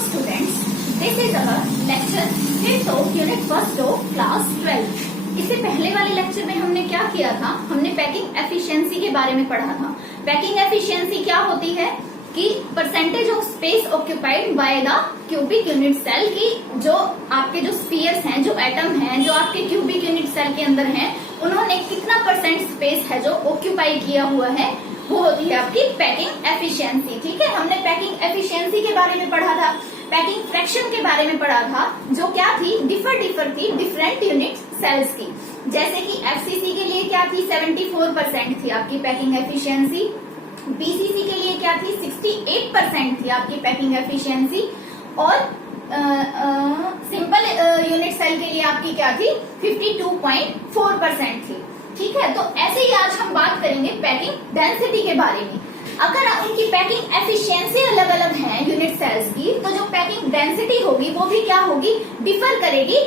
students, this is our lecture 5th of unit 1st of class 12. इससे पहले वाले lecture में हमने क्या किया था, हमने पैकिंग एफिशिएंसी के बारे में पढ़ा था। पैकिंग एफिशिएंसी क्या होती है कि percentage of space occupied by the cubic unit cell की जो आपके जो स्फीयर्स हैं, जो एटम हैं, जो आपके क्यूबिक यूनिट सेल के अंदर हैं, उन्होंने कितना परसेंट स्पेस है जो ऑक्यूपाई किया हुआ है, वो होती है आपकी पैकिंग एफिशिएंसी। ठीक है, हमने पैकिंग एफिशिएंसी के बारे में पढ़ा था, पैकिंग फ्रैक्शन के बारे में पढ़ा था, जो क्या थी, डिफर थी डिफरेंट यूनिट सेल्स की। जैसे कि एफसीसी के लिए क्या थी, 74% थी आपकी पैकिंग एफिशिएंसी। बीसीसी के लिए क्या थी, 68% थी आपकी पैकिंग एफिशिएंसी। और सिंपल यूनिट सेल के लिए आपकी क्या थी, 52.4% थी। ठीक है, तो ऐसे ही आज हम बात करेंगे पैकिंग डेंसिटी के बारे में। अगर उनकी पैकिंग एफिशिएंसी अलग अलग है यूनिट सेल्स की, तो जो पैकिंग डेंसिटी होगी वो भी क्या होगी, डिफर करेगी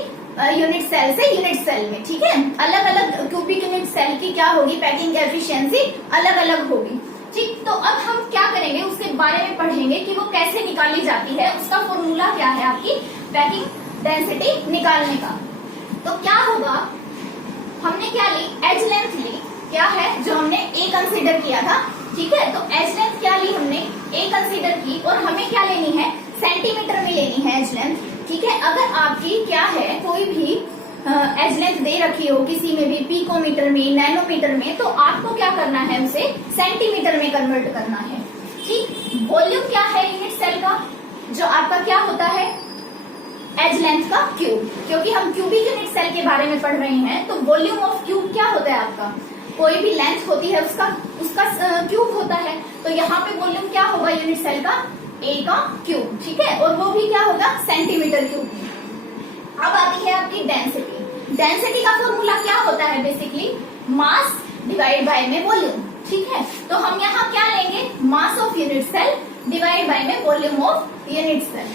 यूनिट सेल से यूनिट सेल में। ठीक है, अलग अलग क्यूबिक यूनिट सेल की क्या होगी, पैकिंग एफिशिएंसी अलग अलग होगी। ठीक, तो अब हम क्या करेंगे, उसके बारे में पढ़ेंगे कि वो कैसे निकाली जाती है, उसका फॉर्मूला क्या है आपकी पैकिंग डेंसिटी निकालने का। तो क्या होगा, हमने क्या ली, एज लेंथ ली, क्या है जो हमने ए कंसीडर किया था। ठीक है, तो एज लेंथ क्या ली हमने, ए कंसीडर की, और हमें क्या लेनी है, सेंटीमीटर में लेनी है एज लेंथ। ठीक है, अगर आपकी क्या है, कोई भी एज लेंथ दे रखी हो किसी में भी, पिकोमीटर में, नैनोमीटर में, तो आपको क्या करना है, उसे सेंटीमीटर में कन्वर्ट करना है। ठीक, वॉल्यूम क्या है यूनिट सेल का, जो आपका क्या होता है, एज लेंथ का क्यूब, क्योंकि हम क्यूबिक यूनिट सेल के बारे में पढ़ रहे हैं, तो वॉल्यूम ऑफ क्यूब क्या होता है आपका, कोई भी लेंथ होती है उसका क्यूब होता है। तो यहाँ पे वॉल्यूम क्या होगा यूनिट सेल का, ए का क्यूब। ठीक है, और वो भी क्या होगा, सेंटीमीटर क्यूब। अब आती है आपकी डेंसिटी। डेंसिटी का फॉर्मूला क्या होता है, बेसिकली मास डिवाइड बाय में वॉल्यूम। ठीक है, तो हम यहाँ क्या लेंगे, mass of unit cell divide by में वॉल्यूम ऑफ यूनिट सेल।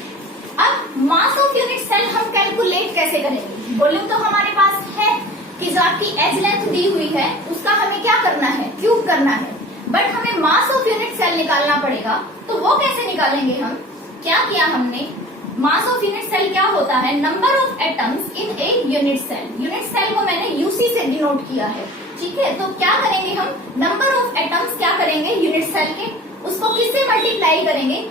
अब मास ऑफ यूनिट सेल हम कैलकुलेट कैसे करेंगे, वॉल्यूम तो हमारे पास है कि जो आपकी एज लेंथ दी हुई है उसका हमें क्या करना है, क्यूब करना है, बट हमें मास ऑफ यूनिट सेल निकालना पड़ेगा। तो वो कैसे निकालेंगे हम, क्या किया हमने, मास ऑफ यूनिट सेल क्या होता है, number of atoms in a unit cell. Unit cell को मैंने यूसी से डिनोट किया है। ठीक है, तो क्या करेंगे हम, नंबर ऑफ एटम्स क्या करेंगे यूनिट सेल के, उसको किससे मल्टीप्लाई करेंगे,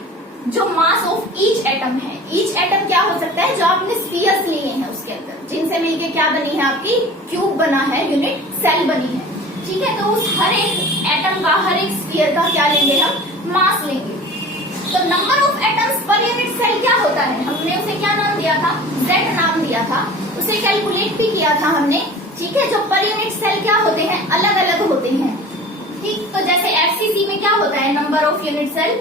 जो मास ऑफ ईच एटम है। ईच एटम क्या हो सकता है, जो आपने स्फीयर्स लिए हैं उसके अंदर, जिनसे मिलके क्या बनी है आपकी क्यूब बना है, यूनिट सेल बनी है। ठीक है, तो उस हर एक एटम का, हर एक स्फीयर का क्या लेंगे हम, मास लेंगे। तो number of atoms per unit cell क्या होता है, हमने उसे क्या नाम दिया था, Z नाम दिया था, उसे कैलकुलेट भी किया था हमने। ठीक है, जो पर यूनिट सेल क्या होते हैं, अलग अलग होते हैं। ठीक, तो जैसे एफसीसी में क्या होता है, number of unit cell,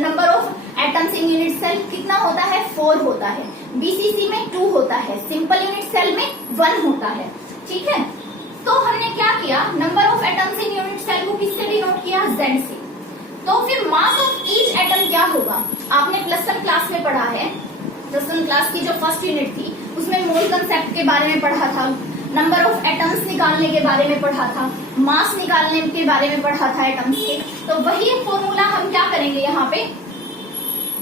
number of atoms in unit cell कितना होता है, 4 होता है। बीसीसी में 2 होता है, सिंपल यूनिट सेल में 1 होता है। ठीक है, तो हमने क्या किया, number of atoms in unit cell को किससे डिनोट किया, Z से। तो फिर मास ऑफ ईच एटम क्या होगा, आपने +1 क्लास में पढ़ा है, +1 क्लास की जो फर्स्ट यूनिट थी उसमें मोल कंसेप्ट के बारे में पढ़ा था, नंबर ऑफ एटम्स निकालने के बारे में पढ़ा था, मास निकालने के बारे में पढ़ा था एटम्स के। तो वही फॉर्मूला हम क्या करेंगे, यहाँ पे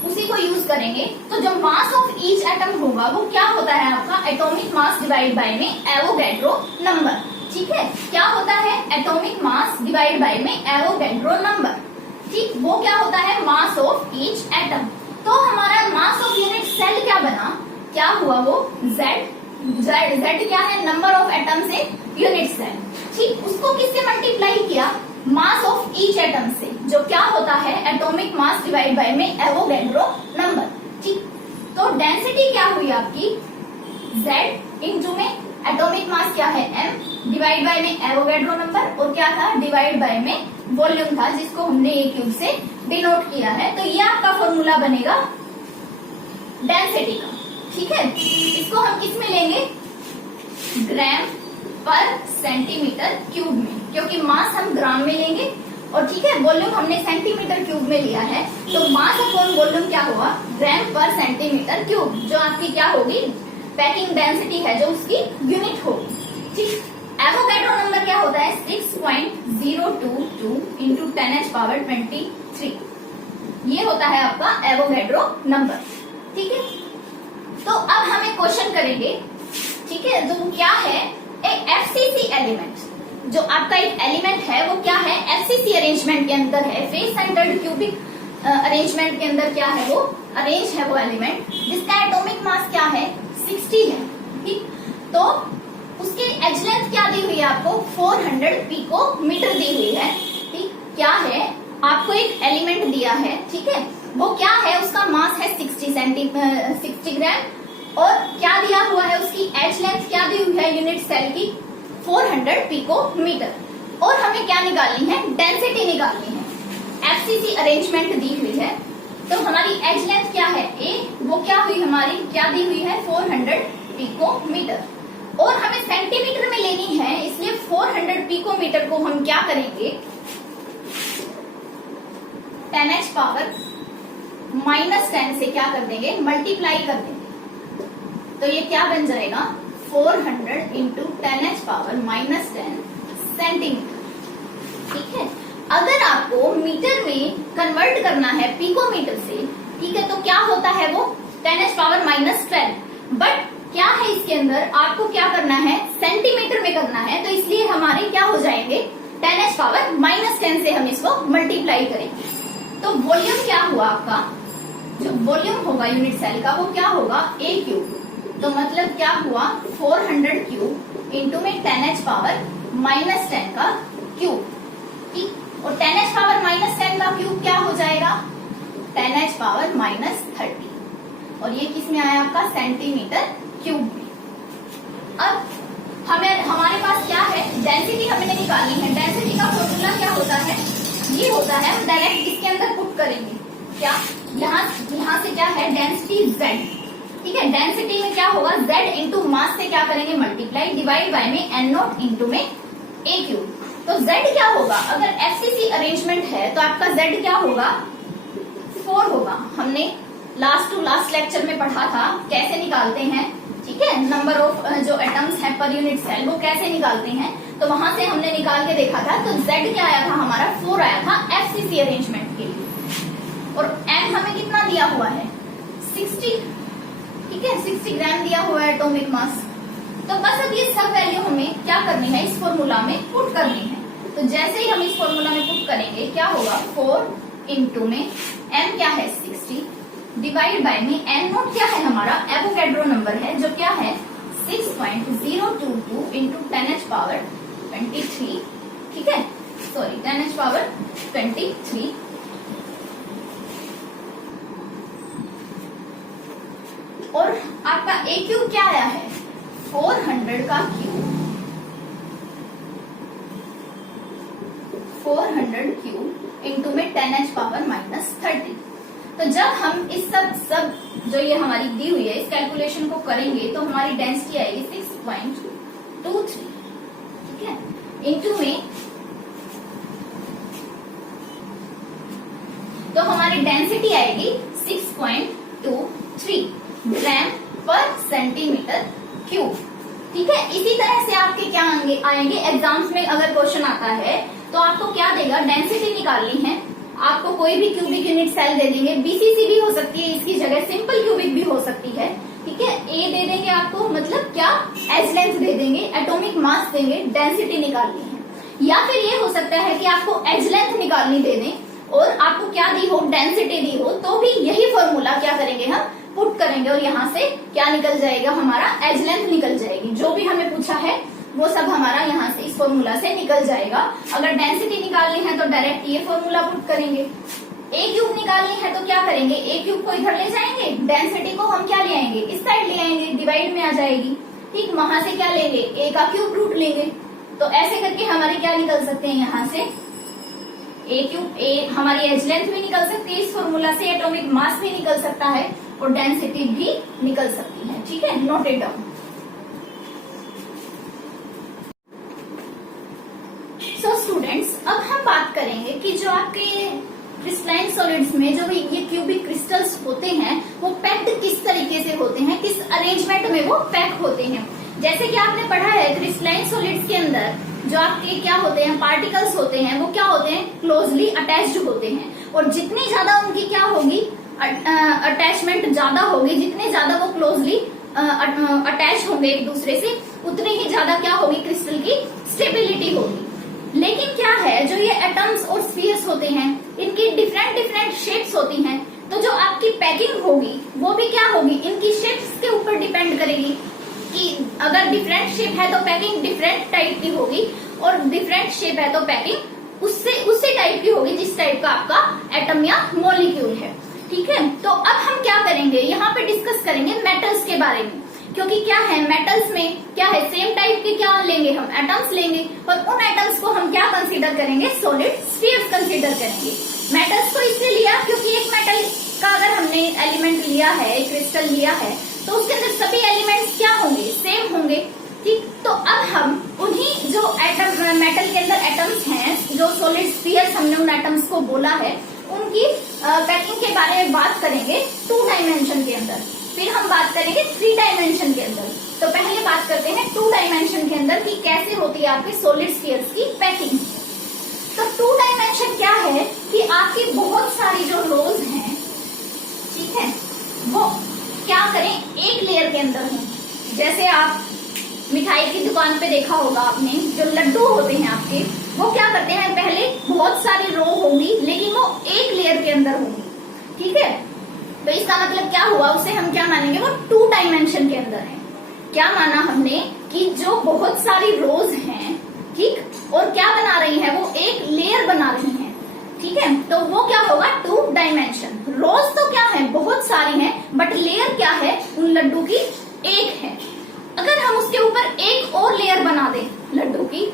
उसी को यूज करेंगे। तो जो मास ऑफ ईच एटम होगा वो क्या होता है आपका, एटॉमिक मास डिवाइड बाय में एवोगैड्रो नंबर। ठीक है, क्या होता है, एटॉमिक मास डिवाइड बाय में एवोगैड्रो नंबर। ठीक, वो क्या होता है, मास ऑफ ईच एटम। तो हमारा मास ऑफ यूनिट सेल क्या बना, क्या हुआ वो, Z क्या है, number of atoms in unit cell. ठीक, उसको किससे मल्टीप्लाई किया, मास ऑफ ईच एटम से, जो क्या होता है, एटॉमिक मास डिवाइड बाय में एवोगैड्रो नंबर। ठीक, तो डेंसिटी क्या हुई आपकी, Z इंटू में एटॉमिक मास क्या है, M, डिवाइड बाय में एवोगैड्रो नंबर, और क्या था, डिवाइड बाय में वॉल्यूम था, जिसको हमने ए क्यूब से डिनोट किया है। तो ये आपका फॉर्मूला बनेगा डेंसिटी का। ठीक है, इसको हम किस में लेंगे, ग्राम पर सेंटीमीटर क्यूब में, क्योंकि मास हम ग्राम में लेंगे, और ठीक है, वॉल्यूम हमने सेंटीमीटर क्यूब में लिया है। तो मास अपॉन वॉल्यूम क्या होगा, ग्राम पर सेंटीमीटर क्यूब, जो आपकी क्या होगी, पैकिंग डेंसिटी है, जो उसकी यूनिट होगी। ठीक, एवोगैड्रो नंबर क्या होता है, 6.022 इंटू 10⁻23। ये होता है आपका एवोगैड्रो नंबर। ठीक है, तो अब हम एक क्वेश्चन करेंगे। ठीक है, जो क्या है एक एफसीसी एलिमेंट, जो आपका एक एलिमेंट है वो क्या है, एफसीसी अरेंजमेंट के अंदर है, फेस सेंटर्ड क्यूबिक अरेंजमेंट के अंदर क्या है, वो अरेंज है वो एलिमेंट, जिसका एटॉमिक मास क्या है 60 है। ठीक, तो उसकी एज लेंथ क्या दी हुई है आपको 400 पिकोमीटर दी हुई है। ठीक, क्या है आपको एक एलिमेंट दिया है, ठीक है, वो क्या है, उसका मास है 60 ग्राम और क्या दिया हुआ है, उसकी एज लेंथ क्या दी हुई है यूनिट सेल की 400 पिकोमीटर, और हमें क्या निकालनी है, डेंसिटी निकालनी है। एफसीसी अरेंजमेंट दी हुई है, तो हमारी एज लेंथ क्या है ए, वो क्या हुई हमारी, क्या दी हुई है 400 पिकोमीटर, और हमें सेंटीमीटर में लेनी है, इसलिए 400 पिकोमीटर को हम क्या करेंगे 10h पावर -10 से क्या कर देंगे, मल्टीप्लाई कर देंगे, तो ये क्या बन जाएगा 400 इंटू 10h पावर -10 सेंटीमीटर। ठीक है, अगर आपको मीटर में कन्वर्ट करना है पिकोमीटर से, ठीक है, तो क्या होता है वो 10h पावर -12, बट क्या है इसके अंदर आपको क्या करना है, सेंटीमीटर में करना है, तो इसलिए हमारे क्या हो जाएंगे 10h पावर -10 से हम इसको मल्टीप्लाई करेंगे। तो वॉल्यूम क्या हुआ आपका, जो वॉल्यूम होगा यूनिट सेल का वो क्या होगा a क्यूब, तो मतलब क्या हुआ 400 क्यूब इंटू में 10h पावर -10 का क्यूब। ठीक, और 10h पावर -10 का क्यूब क्या हो जाएगा 10h पावर -30, और ये किस में आया आपका सेंटीमीटर क्यूब में। अब हमारे पास क्या है, डेंसिटी हमने निकालनी है। डेंसिटी का फॉर्मूला क्या होता है, ये होता है, हम डायरेक्ट इसके अंदर पुट करेंगे क्या, यहाँ से क्या है डेंसिटी z। ठीक है, डेंसिटी में क्या होगा z इंटू मास से क्या करेंगे मल्टीप्लाई, डिवाइड बाय में n0 इंटू में a क्यूब। तो z क्या होगा, अगर एफसीसी अरेंजमेंट है तो आपका z क्या होगा 4 होगा। हमने लास्ट टू लास्ट लेक्चर में पढ़ा था कैसे निकालते हैं, ठीक है, नंबर ऑफ जो एटम्स है पर यूनिट सेल वो कैसे निकालते हैं, तो वहां से हमने निकाल के देखा था। तो z क्या आया था हमारा 4 आया था एफसीसी अरेंजमेंट के लिए, और m हमें कितना दिया हुआ है 60। ठीक है, 60 ग्राम दिया हुआ है एटॉमिक मास। तो बस अब ये सब वैल्यू हमें क्या करनी है इस फॉर्मूला में पुट करनी है। तो जैसे ही हम इस फॉर्मूला में पुट करेंगे क्या होगा 4 इंटू में m क्या है 60 डिवाइड बाय में n0 क्या है हमारा एवोगैड्रो नंबर है, जो क्या है 6.022 इंटू 10h पावर 23। ठीक है, सॉरी 10h पावर 23, और आपका a क्यूब क्या आया है 400 का क्यूब, 400 क्यूब इंटू में 10h पावर -30। तो जब हम इस सब जो ये हमारी दी हुई है इस कैलकुलेशन को करेंगे तो हमारी डेंसिटी आएगी 6.23। ठीक है, इंटू में तो हमारी डेंसिटी आएगी 6.23 ग्राम पर सेंटीमीटर क्यूब। ठीक है, इसी तरह से आपके क्या आएंगे एग्जाम्स में, अगर क्वेश्चन आता है तो आपको क्या देगा, डेंसिटी निकालनी है, आपको कोई भी क्यूबिक यूनिट सेल दे देंगे, बीसीसी भी हो सकती है इसकी जगह, सिंपल क्यूबिक भी हो सकती है। ठीक है, ए दे देंगे आपको, मतलब क्या एज लेंथ दे देंगे, एटॉमिक मास देंगे, डेंसिटी निकालनी है। या फिर ये हो सकता है कि आपको एज लेंथ निकालनी दे दें और आपको क्या दी हो डेंसिटी दी हो, तो भी यही फॉर्मूला क्या करेंगे हम पुट करेंगे, और यहाँ से क्या निकल जाएगा हमारा एज लेंथ निकल जाएगी। जो भी हमें पूछा है वो सब हमारा यहाँ से इस फॉर्मूला से निकल जाएगा। अगर डेंसिटी निकालनी है तो डायरेक्ट ये फॉर्मूला पुट करेंगे, ए क्यूब निकालनी है तो क्या करेंगे ए क्यूब को इधर ले जाएंगे, डेंसिटी को हम क्या ले आएंगे इस साइड ले आएंगे, डिवाइड में आ जाएगी। ठीक, वहां से क्या लेंगे ए का क्यूब रूट लेंगे, तो ऐसे करके हमारे क्या निकल सकते हैं यहाँ से ए क्यूब, ए हमारी एज लेंथ भी निकल सकती है इस फॉर्मूला से, एटॉमिक मास भी निकल सकता है और डेंसिटी भी निकल सकती है। ठीक है, note it down. So students, अब हम बात करेंगे कि जो आपके क्रिस्टलाइन सॉलिड्स में जो ये क्यूबिक क्रिस्टल्स होते हैं वो पैक्ड किस तरीके से होते हैं, किस अरेंजमेंट में वो पैक होते हैं। जैसे कि आपने पढ़ा है क्रिस्टलाइन सॉलिड्स के अंदर जो आपके क्या होते हैं पार्टिकल्स होते हैं वो क्या होते हैं क्लोजली अटैच्ड होते हैं, और जितनी ज्यादा उनकी क्या होगी, अटैचमेंट ज्यादा होगी, जितने ज्यादा वो क्लोजली अटैच होंगे एक दूसरे से, उतनी ही ज्यादा क्या होगी, क्रिस्टल की स्टेबिलिटी होगी। लेकिन क्या है, जो ये एटम्स और स्फीयर्स होते हैं, इनकी डिफरेंट डिफरेंट शेप्स होती हैं, तो जो आपकी पैकिंग होगी वो भी क्या होगी, इनकी शेप्स के ऊपर डिपेंड करेगी कि अगर डिफरेंट शेप है तो पैकिंग डिफरेंट टाइप की होगी, और डिफरेंट शेप है तो पैकिंग उससे टाइप की होगी जिस टाइप का आपका एटम या मॉलिक्यूल है। ठीक है, तो अब हम क्या करेंगे, यहाँ पे डिस्कस करेंगे मेटल्स के बारे में, क्योंकि क्या है, मेटल्स में क्या है, सेम टाइप के क्या लेंगे हम, एटम्स लेंगे, और उन एटम्स को हम क्या कंसीडर करेंगे, सॉलिड स्फीयर्स कंसीडर करेंगे। मेटल्स को इसलिए लिया क्योंकि एक मेटल का अगर हमने एलिमेंट लिया है, क्रिस्टल लिया है, तो उसके अंदर सभी एलिमेंट्स क्या होंगे, सेम होंगे। ठीक, तो अब हम उन्हीं जो एटम, मेटल के अंदर एटम्स हैं, जो सॉलिड स्फीयर्स हमने उन एटम्स को बोला है, उनकी पैकिंग के बारे में बात करेंगे 2 डायमेंशन के अंदर, फिर हम बात करेंगे 3 डायमेंशन के अंदर। तो पहले बात करते हैं 2 डायमेंशन के अंदर कि कैसे होती है आपके सॉलिड स्फीयर्स की पैकिंग। तो 2 डायमेंशन क्या है कि आपकी बहुत सारी जो रोज हैं, ठीक है, वो क्या करें, एक लेयर के अंदर हो। जैसे आप मिठाई की दुकान पे देखा होगा आपने, जो लड्डू होते हैं आपके, वो क्या करते हैं, पहले बहुत सारी रो होंगी लेकिन वो एक लेयर के अंदर होंगी। ठीक है, तो इसका मतलब क्या हुआ, उसे हम क्या मानेंगे, वो 2 डायमेंशन के अंदर है। क्या माना हमने कि जो बहुत सारी रोज हैं, ठीक, और क्या बना रही है, वो एक लेयर बना रही है। ठीक है, तो वो क्या होगा, 2 डायमेंशन। रोज तो क्या है, बहुत सारी हैं, बट लेयर क्या है, उन लड्डू की एक है। अगर हम उसके ऊपर एक और लेयर बना दें लड्डू की,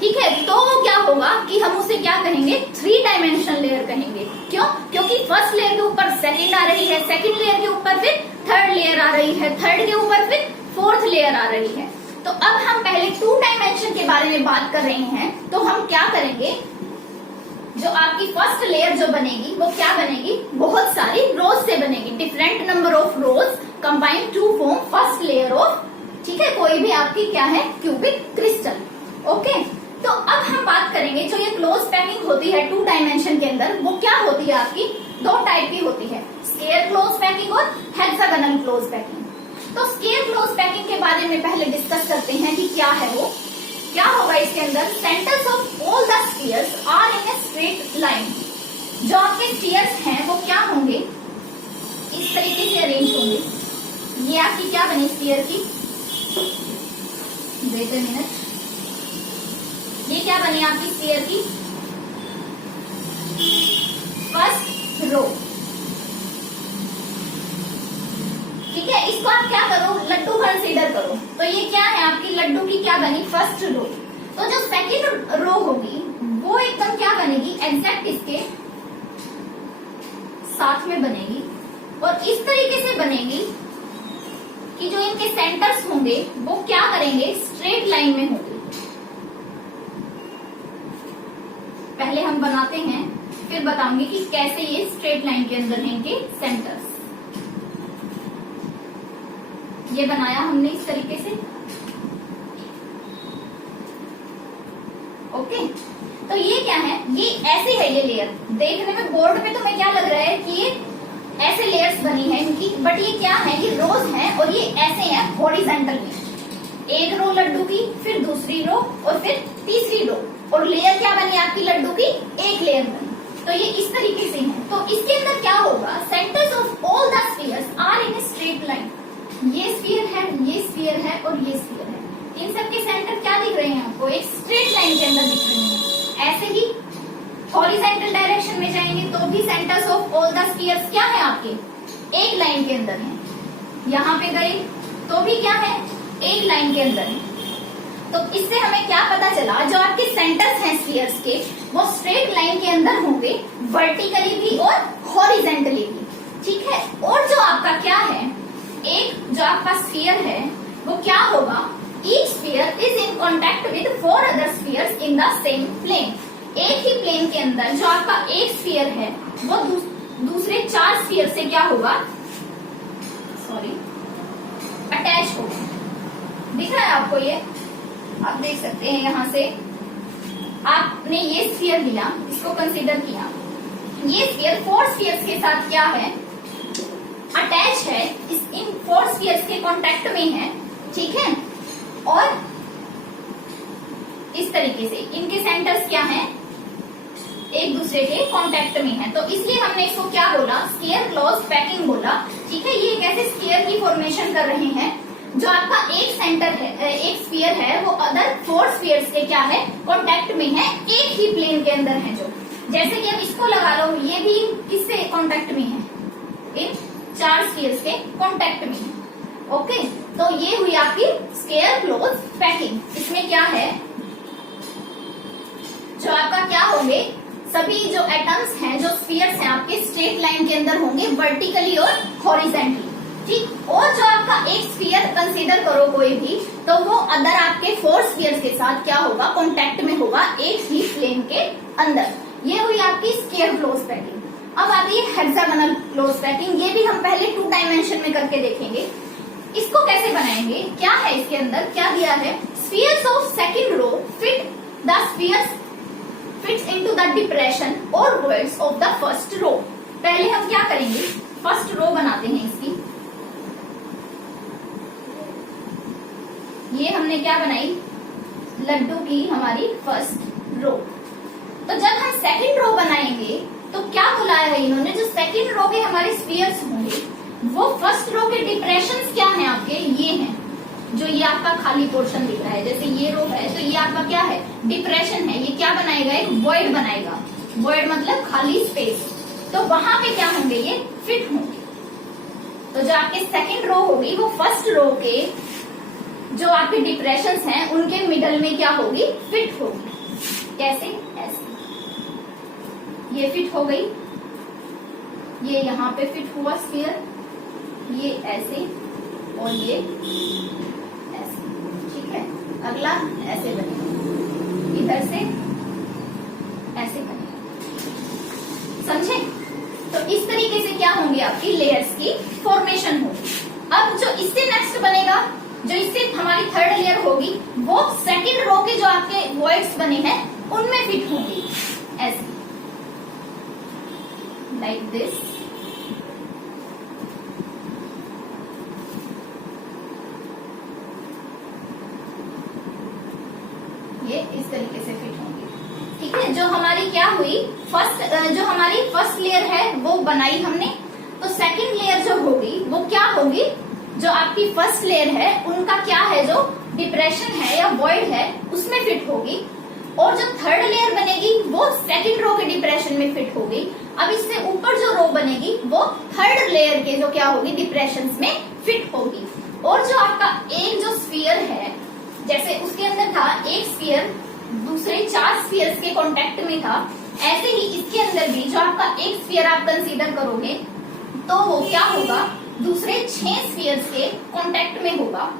ठीक है, तो वो क्या होगा कि हम उसे क्या कहेंगे, 3 डायमेंशन लेयर कहेंगे। क्यों, क्योंकि फर्स्ट लेयर के ऊपर सेकंड आ रही है, सेकंड लेयर के ऊपर फिर थर्ड लेयर आ रही है, थर्ड के ऊपर फिर फोर्थ लेयर आ रही है। तो अब हम पहले 2 डायमेंशन के बारे में बात कर रहे हैं, तो हम क्या करेंगे, जो आपकी फर्स्ट लेयर जो बनेगी वो क्या बनेगी, बहुत सारी रोज से बनेगी, different number of rows combined to form first layer of, ठीक है, कोई भी आपकी क्या है, क्यूबिक क्रिस्टल। ओके, तो अब हम बात करेंगे जो ये क्लोज पैकिंग होती है 2 डायमेंशन के अंदर, वो क्या होती है आपकी, 2 टाइप की होती है, स्केयर क्लोज पैकिंग और हेक्सागोनल क्लोज पैकिंग। तो स्केयर क्लोज पैकिंग के बारे में पहले डिस्कस करते हैं कि क्या है वो, क्या होगा इसके अंदर, centres of all the spheres are in a straight line. जो आपके स्फीयर्स हैं वो क्या होंगे, इस तरीके से अरेंज होंगे। ये आपकी क्या बनी स्फीयर की, वेट अ मिनट, ये क्या बनी आपकी स्फीयर की, फर्स्ट रो। ठीक है, इसको आप क्या करो, लड्डू कंसीडर करो, तो ये क्या है आपकी लड्डू की क्या बनी, फर्स्ट रो। तो जो सेकंड रो होगी वो एकदम क्या बनेगी, एग्जैक्ट इसके साथ में बनेगी, और इस तरीके से बनेगी कि जो इनके सेंटर्स होंगे वो क्या करेंगे, स्ट्रेट लाइन में होंगे। पहले हम बनाते हैं, फिर बताऊंगी कि कैसे ये स्ट्रेट लाइन के अंदर हैं इनके सेंटर्स। ये बनाया हमने इस तरीके से। ओके, तो ये क्या है, ये ऐसे है, ये लेयर देखने में बोर्ड पे तुम्हें क्या लग रहा है कि ये ऐसे लेयर्स बनी है इनकी, बट ये क्या है, ये रोज है और ये ऐसे है हॉरिजॉन्टल में, एक रो लड्डू की, फिर दूसरी रो, और फिर तीसरी रो, और लेयर क्या बनी आपकी लड्डू की, एक लेयर बनी। तो ये इस तरीके से है। तो इसके अंदर क्या होगा, centres of all the spheres are in a straight line. ये स्फीयर है, ये स्फीयर है और ये स्फीयर है, इन सबके सेंटर क्या दिख रहे हैं आपको, एक स्ट्रेट लाइन के अंदर दिख रहे हैं। ऐसे ही हॉरिजॉन्टल डायरेक्शन में जाएंगे तो भी centres of all the spheres क्या है आपके, एक लाइन के अंदर है। यहाँ पे गए तो भी क्या है, एक लाइन के अंदर है। तो इससे हमें क्या पता चला, जो आपके सेंटर्स हैं स्फीयर्स के, वो स्ट्रेट लाइन के अंदर होंगे, वर्टिकली भी और हॉरिजॉन्टली भी। ठीक है, और जो आपका क्या है, एक जो आपका स्फीयर है वो क्या होगा, each sphere is in contact with 4 other spheres in the same plane. एक ही प्लेन के अंदर जो आपका एक स्फीयर है वो दूसरे 4 स्फीयर से क्या होगा, सॉरी, अटैच होगा। दिख रहा है आपको, ये आप देख सकते हैं। यहाँ से आपने ये स्फीयर लिया, इसको कंसीडर किया, ये स्फीयर 4 स्फीयर्स के साथ क्या है, अटैच है, इन 4 स्फीयर्स के कांटेक्ट में है, ठीक है। और इस तरीके से इनके सेंटर्स क्या हैं, एक दूसरे के कांटेक्ट में है, तो इसलिए हमने इसको क्या बोला, स्फीयर क्लोज पैकिंग बोला, ठीक है। ये कैसे स्फीयर की फॉर्मेशन कर रहे हैं, जो आपका एक सेंटर है, एक स्फीयर है, वो अदर 4 स्फीयर्स के क्या है, कांटेक्ट में है, एक ही प्लेन के अंदर है। जो जैसे कि अब इसको लगा लो, ये भी किससे कांटेक्ट में है, इन 4 स्फीयर्स के कांटेक्ट में है, ओके। तो ये हुई आपकी स्फीयर क्लोज पैकिंग। इसमें क्या है, जो आपका क्या होंगे, सभी जो एटम्स हैं, जो स्फीयर्स हैं आपके स्ट्रेट लाइन के अंदर होंगे, वर्टिकली और हॉरिजेंटली, ठीक। और जो आपका एक स्फीयर कंसीडर करो कोई भी, तो वो अदर आपके 4 स्फीयर्स के साथ क्या होगा, कांटेक्ट में होगा, एक ही प्लेन के अंदर। ये हुई आपकी स्फीयर क्लोज पैकिंग। अब आती है हेक्सागोनल क्लोज पैकिंग। ये भी हम पहले 2 डायमेंशन में करके देखेंगे। इसको कैसे बनाएंगे, क्या है इसके अंदर, क्या दिया है, spheres of second row fit the spheres fits into the depression or voids of the first row। पहले हम क्या करेंगे, फर्स्ट रो बनाते हैं इसकी। ये हमने क्या बनाई, लड्डू की हमारी फर्स्ट रो। तो जब हम सेकंड रो बनाएंगे तो क्या बुलाया है इन्होंने, जो सेकंड रो के हमारे स्फीयर्स होंगे, वो फर्स्ट रो के डिप्रेशंस क्या हैं आपके, ये हैं, जो ये आपका खाली पोर्शन दिख रहा है, जैसे ये रो है, तो ये आपका क्या है, डिप्रेशन है। ये क्या बनाएगा, एक वॉइड बनाएगा, वॉइड मतलब खाली स्पेस, तो वहां पे क्या होंगे, ये फिट होंगे। तो जो आपके सेकंड रो होगी, वो फर्स्ट रो के जो आपके डिप्रेशंस हैं, उनके मिडल में क्या होगी, फिट होगी। कैसे, ऐसे, ये फिट हो गई, ये यहाँ पे फिट हुआ स्फीयर, ये ऐसे, और ये अगला ऐसे बनेगा, इधर से ऐसे बनेगा, समझे। तो इस तरीके से क्या होंगी, आपकी लेयर्स की फॉर्मेशन होगी। अब जो इससे नेक्स्ट बनेगा, जो इससे हमारी थर्ड लेयर होगी, वो सेकंड रो के जो आपके वॉइड्स बने हैं, उनमें फिट होंगी, ऐसे, लाइक दिस। ये इस तरीके से फिट होंगी, ठीक है। जो हमारी क्या हुई, जो हमारी फर्स्ट लेयर है वो बनाई हमने, तो सेकंड लेयर जो होगी वो क्या होगी, जो आपकी फर्स्ट लेयर है उनका क्या है, जो डिप्रेशन है या वॉइड है, उसमें फिट होगी। और जो थर्ड लेयर बनेगी वो सेकंड रो के डिप्रेशन में फिट होगी। अब इससे ऊपर जो रो बनेगी वो थर्ड लेयर के जो क्या होगी, डिप्रेशन में फिट होगी। और जो आपका एक जो स्फीयर है, जैसे उसके अंदर था एक स्फीयर, दूसरे 4 स्फीयर्स के कांटेक्ट में था, ऐसे ही इसके अंदर भी जो आपका एक स्फीयर आप कंसीडर करोगे, तो वो क्या होगा, दूसरे 6 स्फीयर्स के कांटेक्ट में होगा,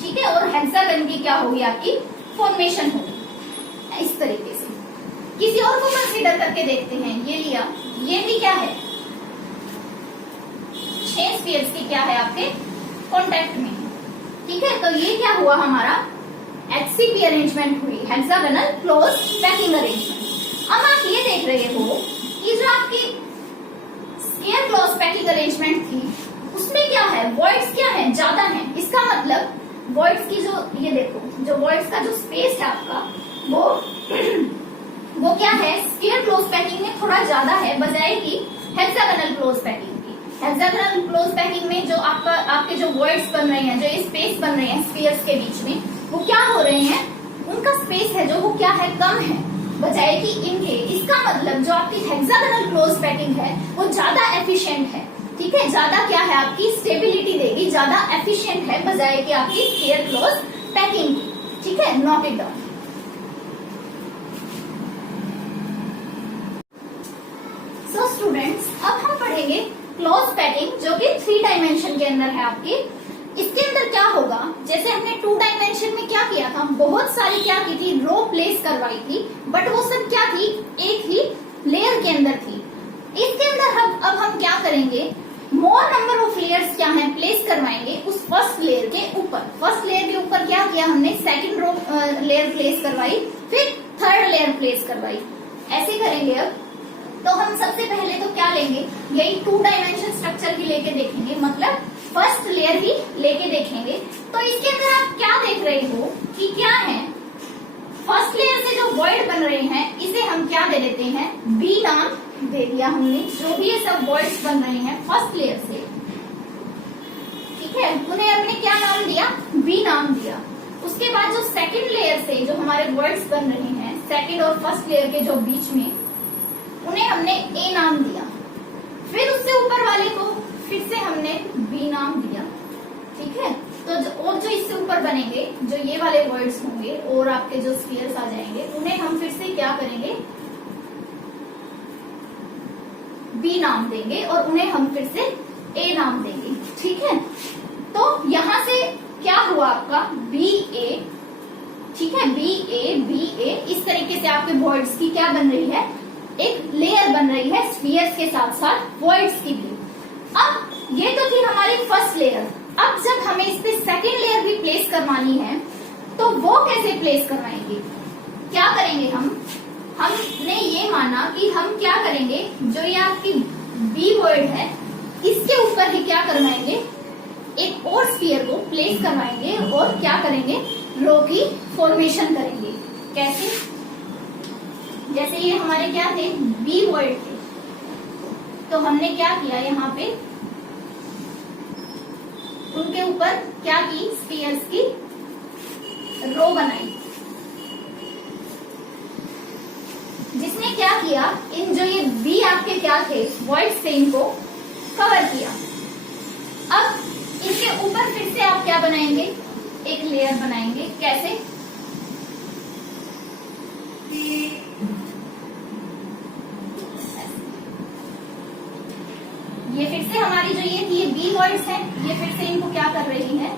ठीक है। और हेक्सागन की क्या होगी, आपकी फॉर्मेशन होगी, इस तरीके से। किसी और को कंसीडर करके देखते हैं, ये लिया, ये भी क्या है, 6 स्फीयर्स की क्या है, आपके कांटेक्ट में, ठीक है। तो ये क्या हुआ, हमारा HCP अरेंजमेंट हुई, हेक्सागोनल क्लोज पैकिंग अरेंजमेंट। अब आप ये देख रहे हो कि जो आपकी स्फीयर क्लोज पैकिंग अरेंजमेंट थी, उसमें क्या है, वॉइड्स क्या है, ज्यादा है। इसका मतलब वॉइड्स की जो, ये देखो, जो वॉइड्स का जो स्पेस है आपका, वो क्या है, स्फीयर क्लोज पैकिंग में थोड़ा ज्यादा है, बजाय की hexagonal close packing. Hexagonal close packing में जो आपके जो वर्ड्स बन रहे हैं, जो ये स्पेस बन रहे हैं स्फीयर्स के बीच में, वो क्या हो रहे हैं, उनका स्पेस है जो वो क्या है, कम है, बजाय कि इनके। इसका मतलब जो आपकी हेक्सागोनल क्लोज पैकिंग है वो ज्यादा एफिशिएंट है, ठीक है, ज्यादा क्या है, आपकी स्टेबिलिटी देगी, ज्यादा एफिशिएंट है, बजाय कि आपकी स्फीयर क्लोज पैकिंग की, ठीक है। Note it down. So students, अब हम पढ़ेंगे क्लोज पैकिंग, जो कि 3 डायमेंशन के अंदर है आपकी। इसके अंदर क्या होगा, जैसे हमने 2 डायमेंशन में क्या किया था, बहुत सारी क्या की थी, रो प्लेस करवाई थी, बट वो सब क्या थी, एक ही लेयर के अंदर थी। इसके अंदर अब हम क्या करेंगे, मोर नंबर ऑफ लेयर्स क्या है, प्लेस करवाएंगे उस फर्स्ट लेयर के ऊपर। फर्स्ट लेयर के ऊपर क्या किया हमने, सेकंड रो लेयर प्लेस करवाई, फिर थर्ड लेयर प्लेस करवाई, ऐसे करेंगे। अब तो हम सबसे पहले तो क्या लेंगे, यही 2 डायमेंशन स्ट्रक्चर भी लेके देखेंगे, मतलब फर्स्ट लेयर भी लेके देखेंगे। तो इसके अंदर आप क्या देख रहे हो कि क्या है, फर्स्ट लेयर से जो वॉइड बन रहे हैं इसे हम क्या दे देते हैं, बी नाम दे दिया हमने। जो भी ये सब वॉइड्स बन रहे हैं फर्स्ट लेयर से, ठीक है, उन्हें हमने क्या नाम दिया, बी नाम दिया। उसके बाद जो सेकंड लेयर से जो हमारे वर्ड्स बन रहे हैं, सेकंड और फर्स्ट लेयर के जो बीच में, उन्हें हमने ए नाम दिया। फिर उससे ऊपर वाले को फिर से हमने बी नाम दिया, ठीक है। तो और जो इससे ऊपर बनेंगे, जो ये वाले वर्ड्स होंगे और आपके जो स्फीयर्स आ जाएंगे, उन्हें हम फिर से क्या करेंगे, बी नाम देंगे और उन्हें हम फिर से ए नाम देंगे, ठीक है। तो यहां से क्या हुआ आपका बी ए, ठीक है, बी ए, इस तरीके से आपके वॉइड्स की क्या बन रही है, एक लेयर बन रही है स्फीयर्स के साथ साथ वॉइड्स की भी। अब ये तो थी हमारी फर्स्ट लेयर। अब जब हमें इस पे सेकेंड लेयर भी प्लेस करवानी है तो वो कैसे प्लेस करवाएंगे, क्या करेंगे हमने ये माना कि हम क्या करेंगे, जो ये आपकी बी वर्ड है इसके ऊपर ही क्या करवाएंगे, एक और स्फीयर को प्लेस करवाएंगे और क्या करेंगे, रो की फॉर्मेशन करेंगे। कैसे, जैसे ये हमारे क्या थे, बी वर्ड थे, तो हमने क्या किया, यहाँ पे उनके ऊपर क्या की, स्फीयर्स की रो बनाई, जिसने क्या किया, इन जो ये बी आपके क्या थे वर्ड्स थे, इनको कवर किया। अब इनके ऊपर फिर से आप क्या बनाएंगे, एक लेयर बनाएंगे। कैसे, ये फिर से हमारी जो ये थी, ये बी वर्ड्स हैं, ये फिर से इनको क्या कर रही है,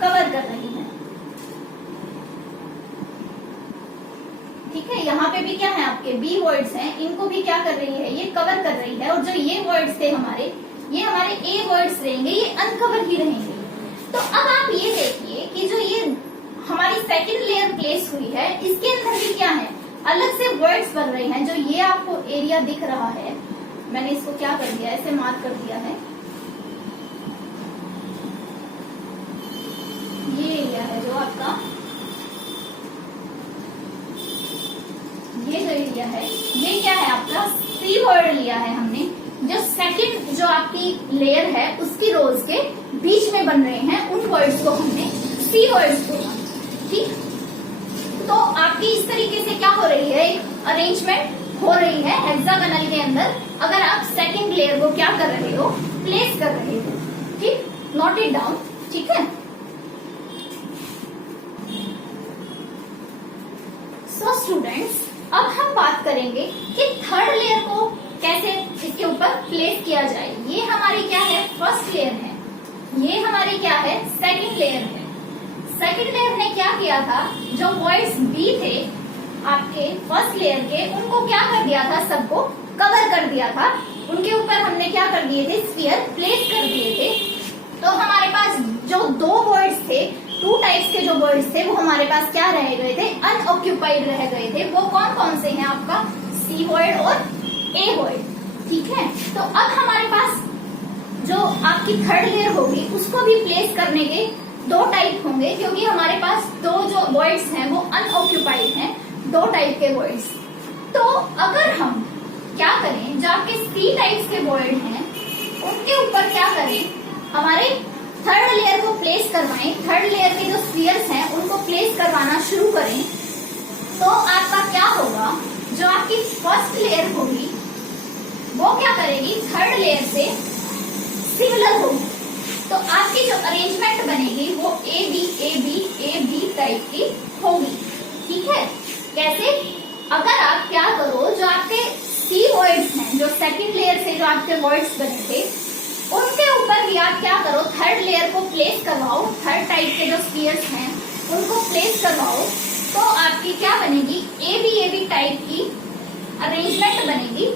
कवर कर रही है, ठीक है। यहाँ पे भी क्या है, आपके बी वर्ड्स हैं, इनको भी क्या कर रही है, ये कवर कर रही है। और जो ये वर्ड्स थे हमारे, ये हमारे ए वर्ड्स रहेंगे, ये अनकवर ही रहेंगे। तो अब आप ये देखिए कि जो ये हमारी सेकंड लेयर प्लेस हुई है, इसके अंदर भी क्या है, अलग से वर्ड्स बन रहे हैं। जो ये आपको एरिया दिख रहा है, मैंने इसको क्या कर दिया, ऐसे मार्क कर दिया है, ये एरिया है जो आपका, ये जो एरिया है, ये क्या है आपका, सी वर्ड लिया है हमने। जो सेकंड जो आपकी लेयर है उसकी रोज के बीच में बन रहे हैं, उन वर्ड्स को हमने सी वर्ड्स बोला, ठीक। तो आपकी इस तरीके से क्या हो रही है, एक अरेंजमेंट हो रही है हेक्सागोनल के अंदर। अगर आप सेकंड लेयर को क्या कर रहे हो, प्लेस कर रहे हो, ठीक, नोट इट डाउन, ठीक है। सो स्टूडेंट्स, अब हम बात करेंगे कि थर्ड लेयर को कैसे इसके ऊपर प्लेस किया जाए। ये हमारी क्या है, फर्स्ट लेयर है, ये हमारी क्या है, सेकंड लेयर है। सेकंड लेयर ने क्या किया था, जो वर्ड्स बी थे आपके फर्स्ट लेयर के, उनको क्या कर दिया था, सबको कवर कर दिया था। उनके ऊपर हमने क्या कर दिए थे, स्फीयर प्लेस कर दिए थे। तो हमारे पास जो दो वर्ड्स थे, 2 टाइप्स के जो वर्ड्स थे, वो हमारे पास क्या रह गए थे, अनऑक्यूपाइड रह गए थे। वो कौन कौन से हैं आपका, सी वर्ड और ए वर्ड, ठीक है। तो अब हमारे पास जो आपकी थर्ड लेयर होगी, उसको भी प्लेस करने के 2 टाइप होंगे, क्योंकि हमारे पास 2 जो वर्ड्स हैं वो अनऑक्यूपाइड हैं, 2 टाइप के वर्ड्स। तो अगर हम क्या करें, जो आपके 3 टाइप्स के वर्ड हैं उनके ऊपर क्या करें, हमारे थर्ड लेयर को प्लेस करवाएं, थर्ड लेयर के जो स्फीयर्स हैं उनको प्लेस करवाना शुरू करें, तो आपका क्या होगा, जो आपकी फर्स्ट लेयर होगी वो क्या करेगी, थर्ड लेयर से सिमिलर होगी। तो आपकी जो अरेंजमेंट बनेगी वो ए बी टाइप की होगी, ठीक है। कैसे, अगर आप क्या करो, जो आपके सी वर्ड्स हैं, जो सेकंड लेयर से जो आपके वर्ड्स बने थे, उनके ऊपर भी आप क्या करो, थर्ड लेयर को प्लेस करवाओ, थर्ड टाइप के जो स्फीयर्स हैं उनको प्लेस करवाओ, तो आपकी क्या बनेगी, ए बी टाइप की अरेंजमेंट बनेगी।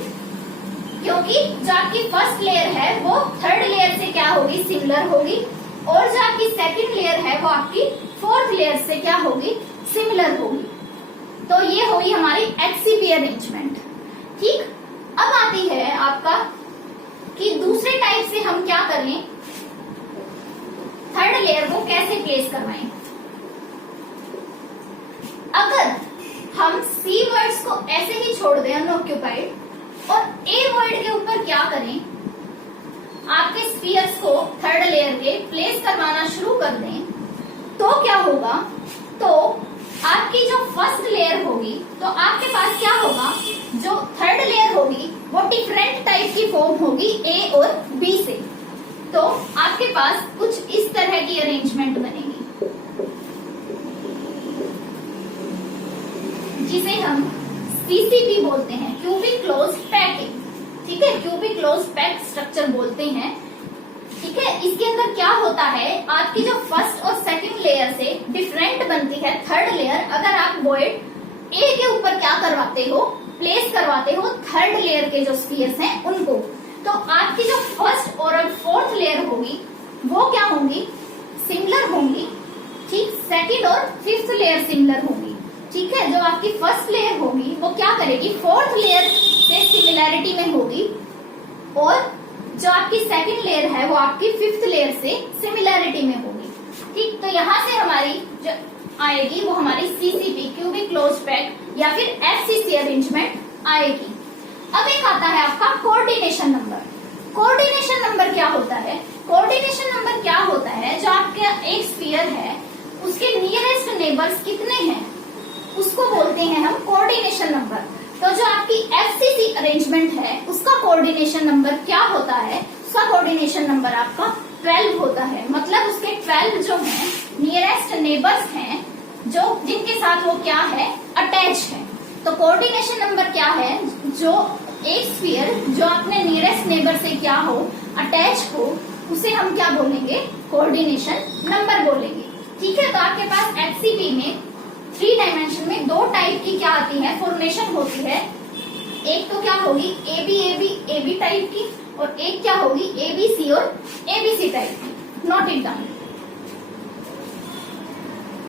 क्योंकि जो आपकी फर्स्ट लेयर है वो थर्ड लेयर से क्या होगी, सिमिलर होगी, और जो आपकी सेकंड लेयर है वो आपकी फोर्थ लेयर से क्या होगी, सिमिलर होगी। तो ये होगी हमारी HCP अरेंजमेंट, ठीक, अब आती है आपका कि दूसरे टाइप से हम क्या करें, थर्ड लेयर को कैसे प्लेस करवाएं। अगर हम सी वर्ड्स को ऐसे ही छोड़ दें अनऑक्यूपाइड और ए वर्ड के ऊपर क्या करें, आपके स्फीयर्स को थर्ड लेयर के प्लेस करवाना शुरू कर दें, तो क्या होगा, तो आपकी जो फर्स्ट लेयर होगी, तो आपके पास क्या होगा, जो थर्ड लेयर होगी वो डिफरेंट टाइप की फॉर्म होगी ए और बी से। तो आपके पास कुछ इस तरह की अरेंजमेंट बनेगी, जिसे हम सीसीपी बोलते हैं, क्यूबिक क्लोज पैकिंग। ठीक है, क्यूबिक क्लोज पैक स्ट्रक्चर बोलते हैं। ठीक है, इसके अंदर क्या होता है, आपकी जो फर्स्ट और सेकंड लेयर से डिफरेंट बनती है थर्ड लेयर, अगर आप वॉइड ए के ऊपर क्या करवाते हो, प्लेस करवाते हो थर्ड लेयर के जो स्फीयर्स हैं उनको, तो आपकी जो फर्स्ट और फोर्थ लेयर होगी वो क्या होंगी, सिमिलर होंगी। ठीक, सेकंड और फिफ्थ लेयर सिमिलर होंगी। ठीक है, जो आपकी फर्स्ट लेयर होगी वो क्या करेगी, फोर्थ लेयर से सिमिलैरिटी में होगी, और जो आपकी सेकंड लेयर है वो आपकी फिफ्थ लेयर से सिमिलैरिटी में होगी। ठीक, तो यहां से हमारी जो आएगी वो हमारी सीसीपी, क्यूबिक क्लोज पैक, या फिर एफसीसी अरेंजमेंट आएगी। अब एक आता है आपका कोऑर्डिनेशन नंबर। कोऑर्डिनेशन नंबर क्या होता है, कोऑर्डिनेशन नंबर क्या होता है, जो आपका एक स्फीयर है उसके नियरेस्ट नेबर्स कितने हैं उसको बोलते हैं हम कोऑर्डिनेशन नंबर। तो जो आपकी एफसीसी अरेंजमेंट है उसका कोऑर्डिनेशन नंबर क्या होता है, उसका कोऑर्डिनेशन नंबर आपका 12 होता है। मतलब उसके 12 जो हैं नियरेस्ट नेबर्स हैं, जो जिनके साथ वो क्या है, अटैच है। तो कोऑर्डिनेशन नंबर क्या है, जो एक स्फीयर जो अपने नियरेस्ट नेबर से क्या हो, अटैच हो, उसे हम क्या बोलेंगे, कोऑर्डिनेशन नंबर बोलेंगे। ठीक है, तो आपके पास एचसीपी में 3 डायमेंशन में 2 टाइप की क्या आती है, फॉर्मेशन होती है। एक तो क्या होगी एबी टाइप की, और एक क्या होगी एबीसी और एबीसी टाइप की। Note it down.